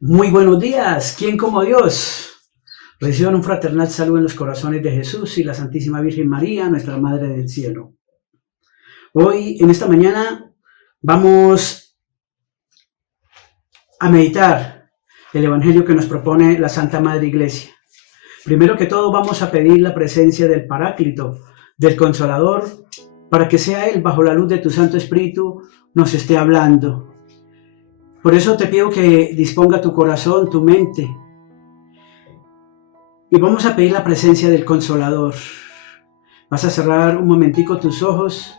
Muy buenos días, ¿quién como Dios? Reciban un fraternal saludo en los corazones de Jesús y la Santísima Virgen María, nuestra Madre del Cielo. Hoy, en esta mañana, vamos a meditar el Evangelio que nos propone la Santa Madre Iglesia. Primero que todo, vamos a pedir la presencia del Paráclito, del Consolador, para que sea Él, bajo la luz de tu Santo Espíritu, nos esté hablando. Por eso te pido que disponga tu corazón, tu mente. Y vamos a pedir la presencia del Consolador. Vas a cerrar un momentico tus ojos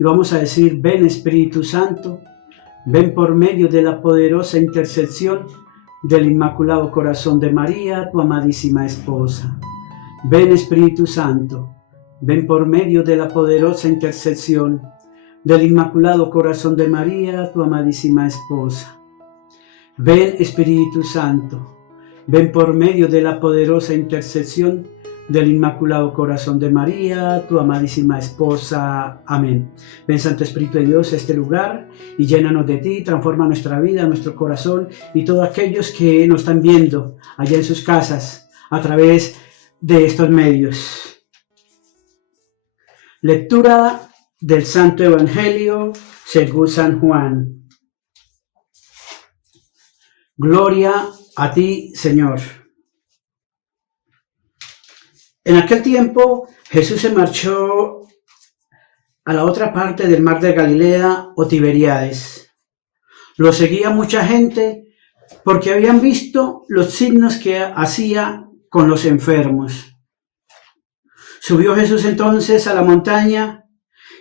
y vamos a decir: ven Espíritu Santo, ven por medio de la poderosa intercesión del Inmaculado Corazón de María, tu amadísima esposa. Ven Espíritu Santo, ven por medio de la poderosa intercesión del Inmaculado Corazón de María, tu amadísima esposa. Ven Espíritu Santo, ven por medio de la poderosa intercesión del Inmaculado Corazón de María, tu amadísima esposa. Amén. Ven Santo Espíritu de Dios a este lugar y llénanos de ti, transforma nuestra vida, nuestro corazón y todos aquellos que nos están viendo allá en sus casas a través de estos medios. Lectura del Santo Evangelio según San Juan. Gloria a ti, Señor. En aquel tiempo, Jesús se marchó a la otra parte del mar de Galilea o Tiberíades. Lo seguía mucha gente porque habían visto los signos que hacía con los enfermos. Subió Jesús entonces a la montaña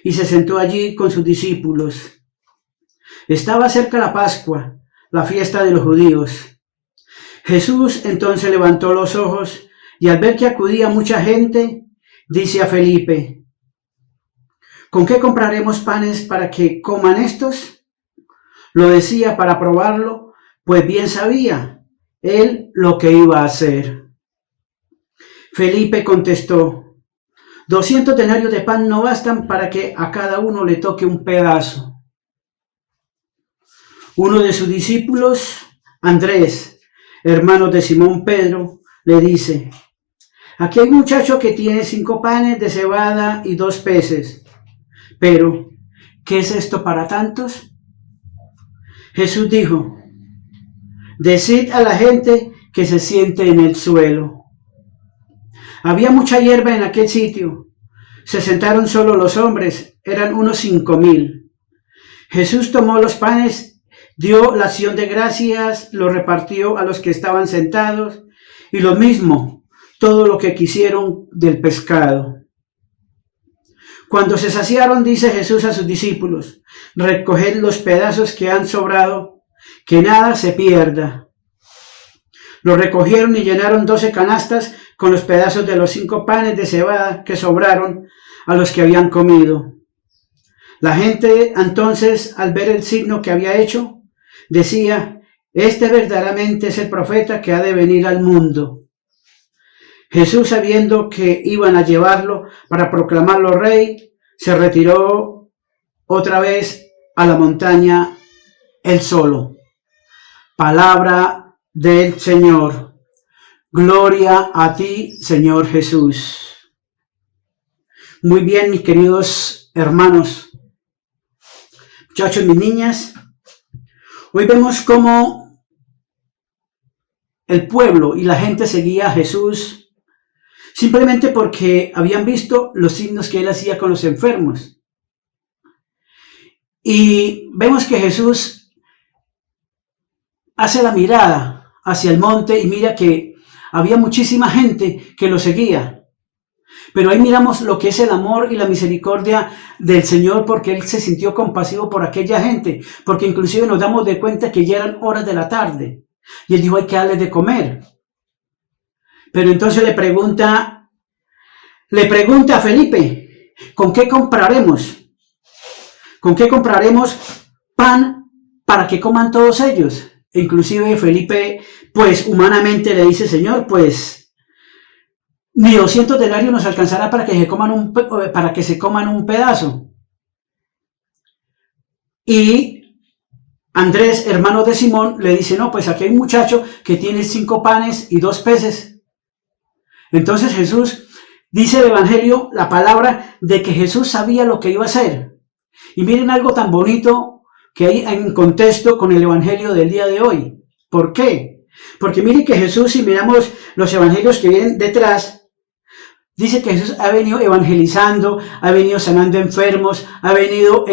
y se sentó allí con sus discípulos. Estaba cerca la Pascua, la fiesta de los judíos. Jesús entonces levantó los ojos y al ver que acudía mucha gente, dice a Felipe: ¿con qué compraremos panes para que coman estos? Lo decía para probarlo, pues bien sabía él lo que iba a hacer. Felipe contestó: 200 denarios de pan no bastan para que a cada uno le toque un pedazo. Uno de sus discípulos, Andrés, hermano de Simón Pedro, le dice: aquí hay un muchacho que tiene 5 panes de cebada y 2 peces. Pero, ¿qué es esto para tantos? Jesús dijo: decid a la gente que se siente en el suelo. Había mucha hierba en aquel sitio. Se sentaron solo los hombres, eran unos 5,000. Jesús tomó los panes, dio la acción de gracias, los repartió a los que estaban sentados, y lo mismo, todo lo que quisieron del pescado. Cuando se saciaron, dice Jesús a sus discípulos: recoged los pedazos que han sobrado, que nada se pierda. Lo recogieron y llenaron 12 canastas con los pedazos de los 5 panes de cebada que sobraron a los que habían comido. La gente entonces, al ver el signo que había hecho, decía: este verdaderamente es el profeta que ha de venir al mundo. Jesús, sabiendo que iban a llevarlo para proclamarlo rey, se retiró otra vez a la montaña él solo. Palabra del Señor. Gloria a ti, Señor Jesús. Muy bien, mis queridos hermanos, muchachos, mis niñas, hoy vemos cómo el pueblo y la gente seguía a Jesús simplemente porque habían visto los signos que él hacía con los enfermos. Y vemos que Jesús hace la mirada hacia el monte y mira que había muchísima gente que lo seguía. Pero ahí miramos lo que es el amor y la misericordia del Señor, porque Él se sintió compasivo por aquella gente, porque inclusive nos damos de cuenta que ya eran horas de la tarde. Y Él dijo: hay que darles de comer. Pero entonces le pregunta le pregunta a Felipe, ¿con qué compraremos? ¿Con qué compraremos pan para que coman todos ellos? E inclusive Felipe, pues humanamente le dice, Señor, pues ni 200 denarios nos alcanzará para que se coman un pedazo. Y Andrés, hermano de Simón, le dice, no, pues aquí hay un muchacho que tiene 5 panes y 2 peces. Entonces Jesús dice el Evangelio, la palabra de que Jesús sabía lo que iba a hacer. Y miren algo tan bonito que hay en contexto con el Evangelio del día de hoy. ¿Por qué? Porque miren que Jesús, si miramos los evangelios que vienen detrás, dice que Jesús ha venido evangelizando, ha venido sanando enfermos, ha venido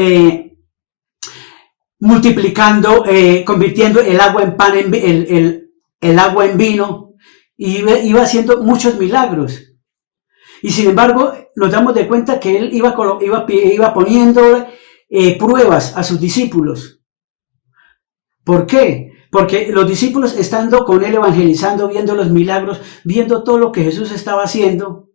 multiplicando, convirtiendo el agua en pan, el agua en vino, y iba haciendo muchos milagros. Y sin embargo, nos damos de cuenta que él iba poniendo pruebas a sus discípulos. ¿Por qué? Porque los discípulos, estando con él evangelizando, viendo los milagros, viendo todo lo que Jesús estaba haciendo,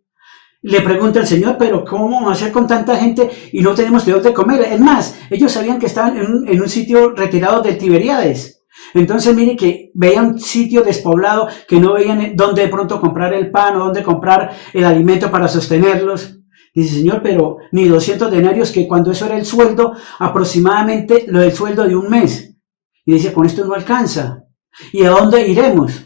le pregunta al Señor, pero ¿cómo vamos a hacer con tanta gente y no tenemos de dónde comer? Es más, ellos sabían que estaban en un sitio retirado del Tiberíades. Entonces mire que veían un sitio despoblado, que no veían dónde de pronto comprar el pan o dónde comprar el alimento para sostenerlos. Dice, Señor, pero ni 200 denarios, que cuando eso era el sueldo, aproximadamente lo del sueldo de un mes. Y dice, con esto no alcanza. ¿Y a dónde iremos?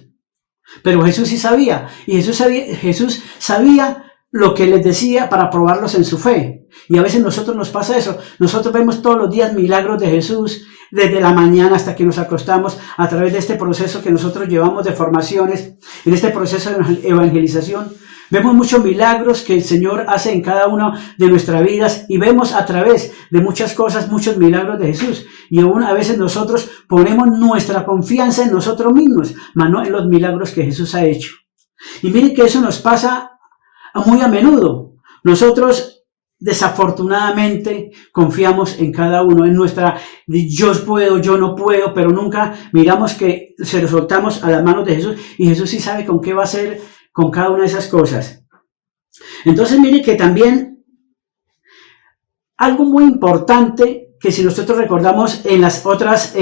Pero Jesús sí sabía, y Jesús sabía lo que les decía para probarlos en su fe. Y a veces nosotros nos pasa eso. Nosotros vemos todos los días milagros de Jesús, desde la mañana hasta que nos acostamos, a través de este proceso que nosotros llevamos de formaciones, en este proceso de evangelización. Vemos muchos milagros que el Señor hace en cada una de nuestras vidas, y vemos a través de muchas cosas, muchos milagros de Jesús. Y aún a veces nosotros ponemos nuestra confianza en nosotros mismos, mas no en los milagros que Jesús ha hecho. Y miren que eso nos pasa muy a menudo. Nosotros desafortunadamente confiamos en cada uno, en nuestra yo puedo, yo no puedo, pero nunca miramos que se lo soltamos a las manos de Jesús, y Jesús sí sabe con qué va a hacer con cada una de esas cosas. Entonces mire que también algo muy importante, que si nosotros recordamos en las otras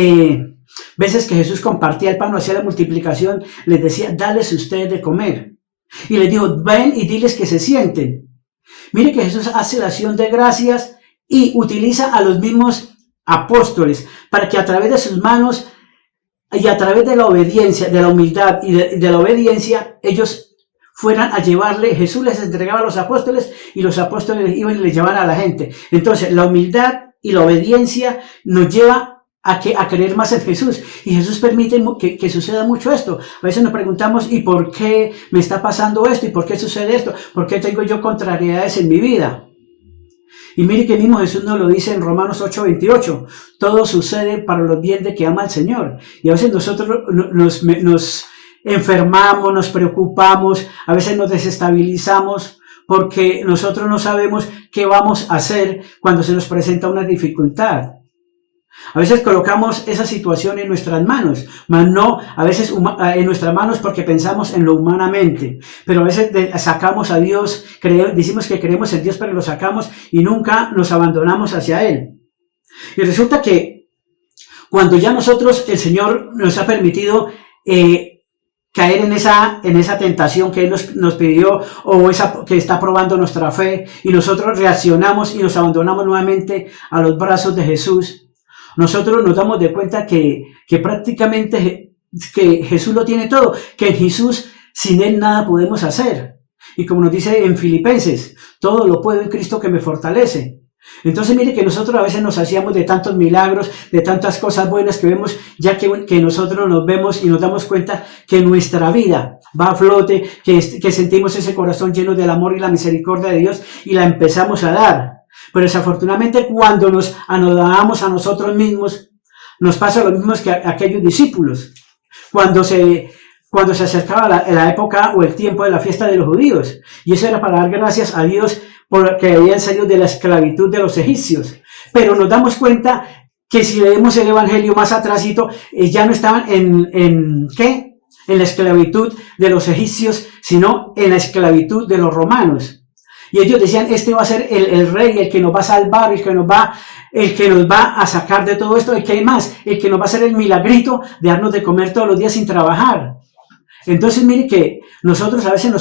veces que Jesús compartía el pan o hacía la multiplicación, les decía, dales ustedes de comer. Y les dijo, ven y diles que se sienten. Mire que Jesús hace la acción de gracias y utiliza a los mismos apóstoles para que a través de sus manos y a través de la obediencia, de la humildad y de la obediencia, ellos fueran a llevarle. Jesús les entregaba a los apóstoles y los apóstoles iban y les llevaban a la gente. Entonces la humildad y la obediencia nos lleva a creer más en Jesús, y Jesús permite que suceda mucho esto. A veces nos preguntamos, ¿y por qué me está pasando esto? ¿Y por qué sucede esto? ¿Por qué tengo yo contrariedades en mi vida? Y mire que mismo Jesús nos lo dice en Romanos 8:28, todo sucede para los bien de que ama al Señor. Y a veces nosotros nos enfermamos, nos preocupamos, a veces nos desestabilizamos, porque nosotros no sabemos qué vamos a hacer cuando se nos presenta una dificultad. A veces colocamos esa situación en nuestras manos, mas no a veces en nuestras manos porque pensamos en lo humanamente. Pero a veces sacamos a Dios, decimos que creemos en Dios, pero lo sacamos y nunca nos abandonamos hacia Él. Y resulta que cuando ya nosotros, el Señor nos ha permitido caer en esa tentación que Él nos pidió, o esa que está probando nuestra fe, y nosotros reaccionamos y nos abandonamos nuevamente a los brazos de Jesús, nosotros nos damos de cuenta que prácticamente que Jesús lo tiene todo, que en Jesús sin Él nada podemos hacer. Y como nos dice en Filipenses, todo lo puedo en Cristo que me fortalece. Entonces mire que nosotros a veces nos hacíamos de tantos milagros, de tantas cosas buenas que vemos, ya que nosotros nos vemos y nos damos cuenta que nuestra vida va a flote, que sentimos ese corazón lleno del amor y la misericordia de Dios y la empezamos a dar. Pero desafortunadamente cuando nos anodamos a nosotros mismos, nos pasa lo mismo que a aquellos discípulos. Cuando se acercaba la época o el tiempo de la fiesta de los judíos, y eso era para dar gracias a Dios porque habían salido de la esclavitud de los egipcios. Pero nos damos cuenta que si leemos el Evangelio más atrásito, ya no estaban en la esclavitud de los egipcios, sino en la esclavitud de los romanos. Y ellos decían, este va a ser el rey, el que nos va a salvar, el que nos va a sacar de todo esto, el que hay más, el que nos va a hacer el milagrito de darnos de comer todos los días sin trabajar. Entonces mire que nosotros a veces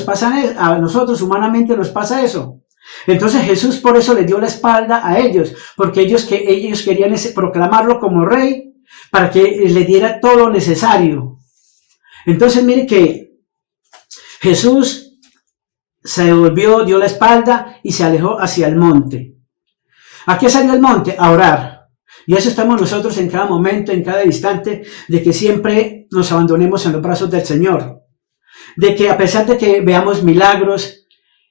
a nosotros humanamente nos pasa eso. Entonces Jesús por eso le dio la espalda a ellos, porque ellos querían proclamarlo como rey para que le diera todo lo necesario. Entonces mire que Jesús se devolvió, dio la espalda y se alejó hacia el monte. ¿A qué salió al monte? A orar. Y eso estamos nosotros en cada momento, en cada instante, de que siempre nos abandonemos en los brazos del Señor. De que a pesar de que veamos milagros,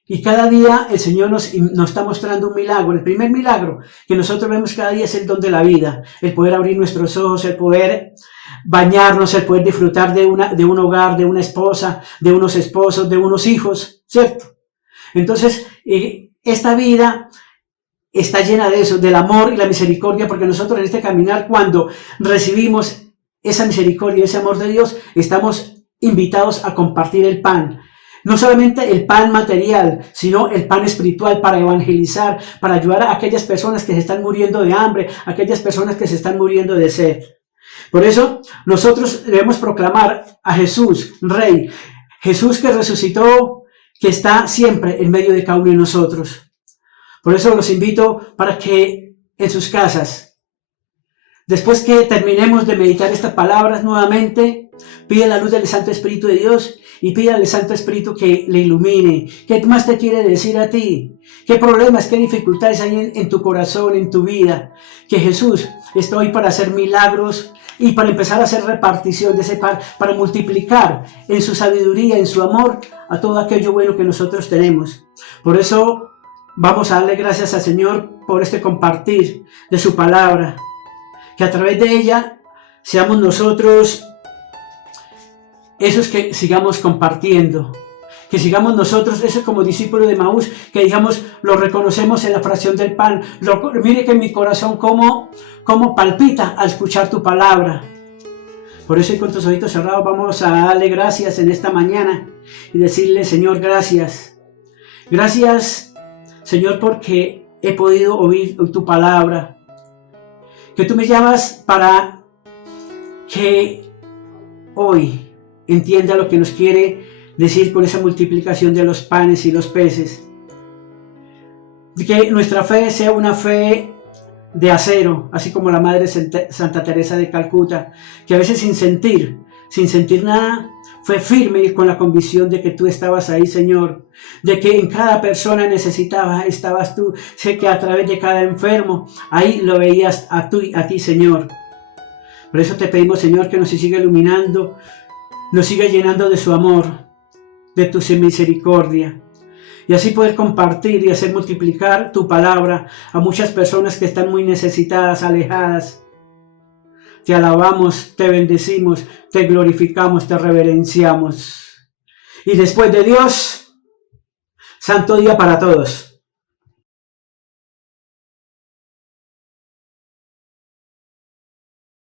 y cada día el Señor nos está mostrando un milagro. El primer milagro que nosotros vemos cada día es el don de la vida. El poder abrir nuestros ojos, el poder bañarnos, el poder disfrutar de un hogar, de una esposa, de unos esposos, de unos hijos, ¿cierto? Entonces, esta vida está llena de eso, del amor y la misericordia, porque nosotros en este caminar, cuando recibimos esa misericordia y ese amor de Dios, estamos invitados a compartir el pan. No solamente el pan material, sino el pan espiritual para evangelizar, para ayudar a aquellas personas que se están muriendo de hambre, a aquellas personas que se están muriendo de sed. Por eso nosotros debemos proclamar a Jesús, Rey, Jesús que resucitó, que está siempre en medio de cada uno de nosotros. Por eso los invito para que en sus casas, después que terminemos de meditar estas palabras nuevamente, pida la luz del Santo Espíritu de Dios y pida al Santo Espíritu que le ilumine. ¿Qué más te quiere decir a ti? ¿Qué problemas, qué dificultades hay en tu corazón, en tu vida? Que Jesús está hoy para hacer milagros y para empezar a hacer repartición de ese pan, para multiplicar en su sabiduría, en su amor, a todo aquello bueno que nosotros tenemos. Por eso vamos a darle gracias al Señor por este compartir de su palabra. Que a través de ella seamos nosotros esos que sigamos compartiendo, que sigamos nosotros, eso como discípulos de Maús, que digamos, lo reconocemos en la fracción del pan. Mire que mi corazón como palpita al escuchar tu palabra. Por eso y con tus ojitos cerrados vamos a darle gracias en esta mañana y decirle, Señor, gracias. Gracias, Señor, porque he podido oír tu palabra. Que tú me llamas para que hoy entienda lo que nos quiere decir con esa multiplicación de los panes y los peces. Que nuestra fe sea una fe de acero, así como la Madre Santa Teresa de Calcuta, que a veces sin sentir nada, fue firme y con la convicción de que tú estabas ahí, Señor, de que en cada persona necesitada estabas tú, sé que a través de cada enfermo, ahí lo veías a ti, Señor. Por eso te pedimos, Señor, que nos siga iluminando, nos siga llenando de su amor, de tu misericordia, y así poder compartir y hacer multiplicar tu palabra a muchas personas que están muy necesitadas, alejadas. Te alabamos, te bendecimos, te glorificamos, te reverenciamos. Y después de Dios, santo día para todos.